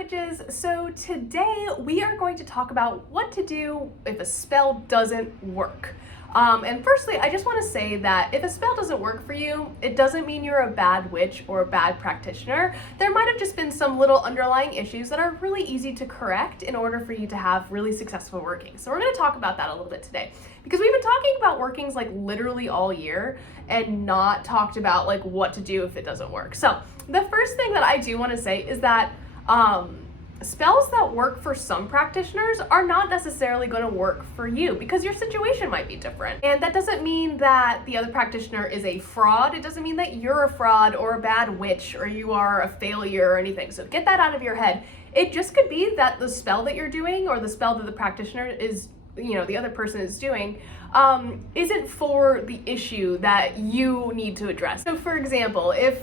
witches. So today we are going to talk about what to do if a spell doesn't work. And firstly, I just want to say that if a spell doesn't work for you, it doesn't mean you're a bad witch or a bad practitioner. There might have just been some little underlying issues that are really easy to correct in order for you to have really successful workings. So we're going to talk about that a little bit today, because we've been talking about workings like literally all year and not talked about like what to do if it doesn't work. So the first thing that I do want to say is that spells that work for some practitioners are not necessarily going to work for you because your situation might be different. And that doesn't mean that the other practitioner is a fraud. It doesn't mean that you're a fraud or a bad witch or you are a failure or anything. So get that out of your head. It just could be that the spell that you're doing or the spell that the practitioner is, the other person is doing, isn't for the issue that you need to address. So for example, if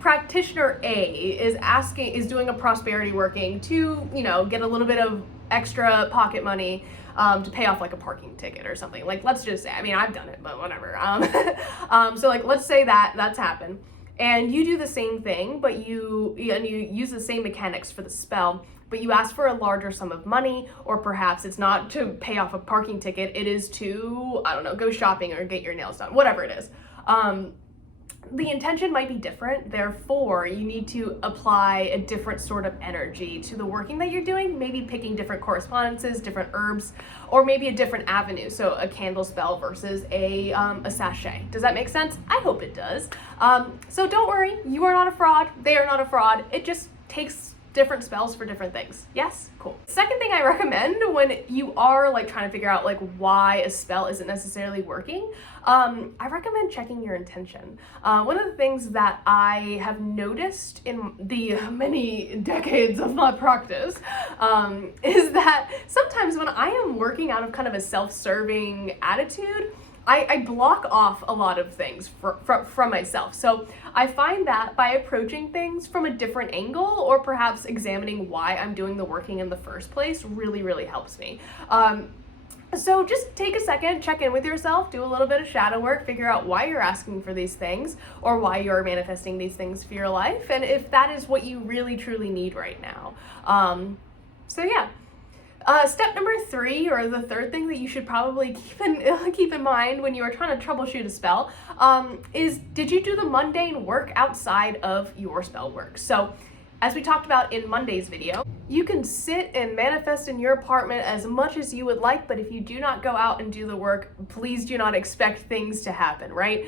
practitioner A is doing a prosperity working to, get a little bit of extra pocket money to pay off like a parking ticket or something. Like, let's just say, I've done it, but whatever. So like, let's say that's happened. And you do the same thing, but you use the same mechanics for the spell, but you ask for a larger sum of money, or perhaps it's not to pay off a parking ticket, it is to, go shopping or get your nails done, whatever it is. The intention might be different, therefore you need to apply a different sort of energy to the working that you're doing, maybe picking different correspondences, different herbs, or maybe a different avenue, so a candle spell versus a sachet. Does that make sense? I hope it does. So don't worry, you are not a fraud, they are not a fraud, it just takes different spells for different things. Yes? Cool. Second thing I recommend when you are trying to figure out why a spell isn't necessarily working, I recommend checking your intention. One of the things that I have noticed in the many decades of my practice is that sometimes when I am working out of kind of a self-serving attitude, I block off a lot of things from myself. So I find that by approaching things from a different angle, or perhaps examining why I'm doing the working in the first place, really, really helps me. So just take a second, check in with yourself, do a little bit of shadow work, figure out why you're asking for these things or why you're manifesting these things for your life, and if that is what you really, truly need right now. So yeah. Step number 3, or the third thing that you should probably keep in mind when you are trying to troubleshoot a spell, is did you do the mundane work outside of your spell work? So as we talked about in Monday's video, you can sit and manifest in your apartment as much as you would like, but if you do not go out and do the work, please do not expect things to happen, right?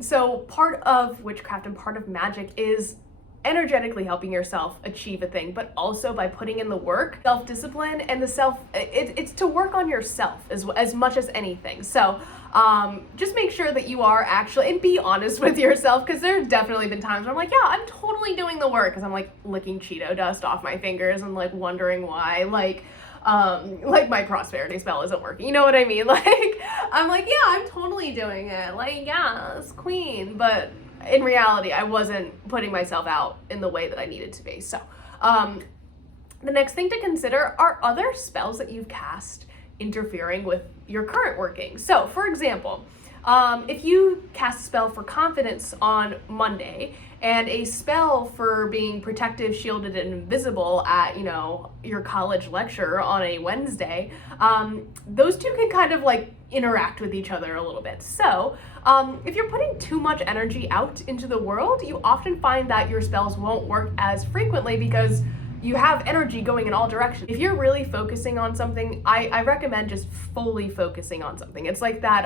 So part of witchcraft and part of magic is energetically helping yourself achieve a thing, but also by putting in the work, self-discipline, and it's to work on yourself as much as anything. So just make sure that you are actually, and be honest with yourself, because there have definitely been times where I'm like, yeah, I'm totally doing the work, because I'm licking Cheeto dust off my fingers and wondering why my prosperity spell isn't working. You know what I mean? I'm yeah, I'm totally doing it. Yes, queen, but in reality, I wasn't putting myself out in the way that I needed to be. So the next thing to consider are other spells that you've cast interfering with your current working. So for example, if you cast a spell for confidence on Monday and a spell for being protective, shielded, and invisible at, your college lecture on a Wednesday, those two can kind of interact with each other a little bit. So if you're putting too much energy out into the world, you often find that your spells won't work as frequently because you have energy going in all directions. If you're really focusing on something, I recommend just fully focusing on something. It's like that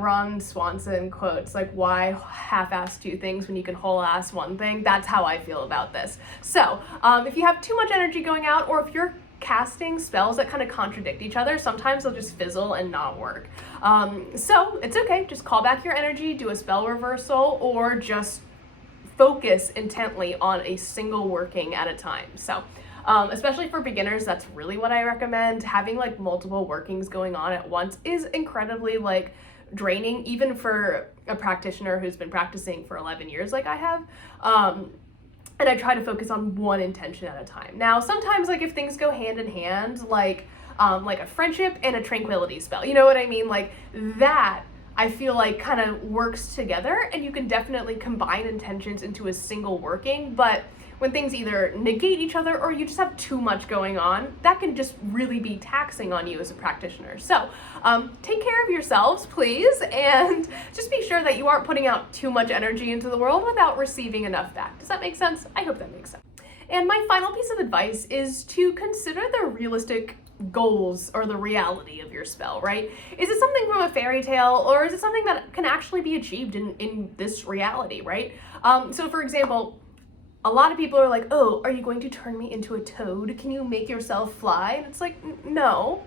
Ron Swanson quote, it's why half-ass 2 things when you can whole-ass 1 thing? That's how I feel about this. So if you have too much energy going out, or if you're casting spells that kind of contradict each other, sometimes they'll just fizzle and not work. So it's okay, just call back your energy, do a spell reversal, or just focus intently on a single working at a time. So especially for beginners, that's really what I recommend. Having multiple workings going on at once is incredibly draining, even for a practitioner who's been practicing for 11 years like I have. And I try to focus on one intention at a time. Now, sometimes if things go hand in hand, like a friendship and a tranquility spell, you know what I mean? That I feel like kind of works together, and you can definitely combine intentions into a single working. But when things either negate each other or you just have too much going on, that can just really be taxing on you as a practitioner. So take care of yourselves, please, and just be sure that you aren't putting out too much energy into the world without receiving enough back. Does that make sense? I hope that makes sense. And my final piece of advice is to consider the realistic goals or the reality of your spell, right? Is it something from a fairy tale, or is it something that can actually be achieved in this reality, right? So for example, a lot of people are like, oh, are you going to turn me into a toad? Can you make yourself fly? And it's like, no,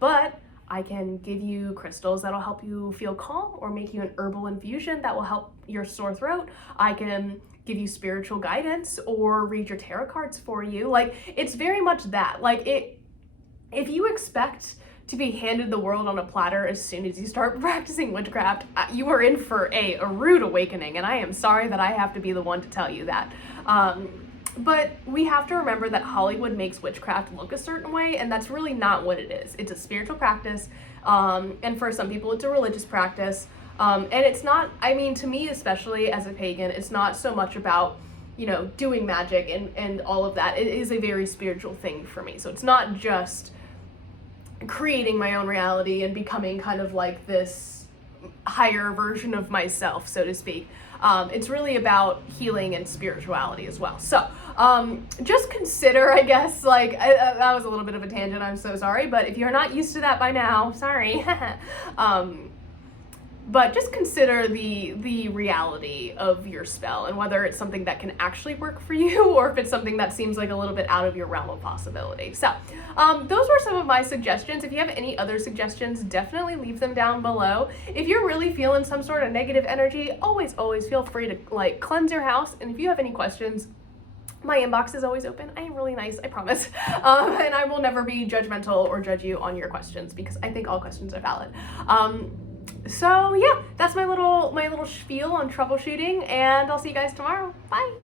but I can give you crystals that'll help you feel calm, or make you an herbal infusion that will help your sore throat. I can give you spiritual guidance or read your tarot cards for you. Like, it's very much that. Like, if you expect to be handed the world on a platter as soon as you start practicing witchcraft, you are in for a rude awakening, and I am sorry that I have to be the one to tell you that. But we have to remember that Hollywood makes witchcraft look a certain way, and that's really not what it is. It's a spiritual practice, and for some people it's a religious practice, and it's not, I mean, to me, especially as a pagan, it's not so much about, you know, doing magic and all of that. It is a very spiritual thing for me. So it's not just creating my own reality and becoming kind of like this higher version of myself, so to speak. It's really about healing and spirituality as well. So just consider, I guess, like, that was a little bit of a tangent, I'm so sorry, but if you're not used to that by now, sorry. But just consider the reality of your spell and whether it's something that can actually work for you, or if it's something that seems like a little bit out of your realm of possibility. So those were some of my suggestions. If you have any other suggestions, definitely leave them down below. If you're really feeling some sort of negative energy, always feel free to, like, cleanse your house. And if you have any questions, my inbox is always open. I am really nice, I promise. And I will never be judgmental or judge you on your questions, because I think all questions are valid. So yeah, that's my little spiel on troubleshooting, and I'll see you guys tomorrow. Bye.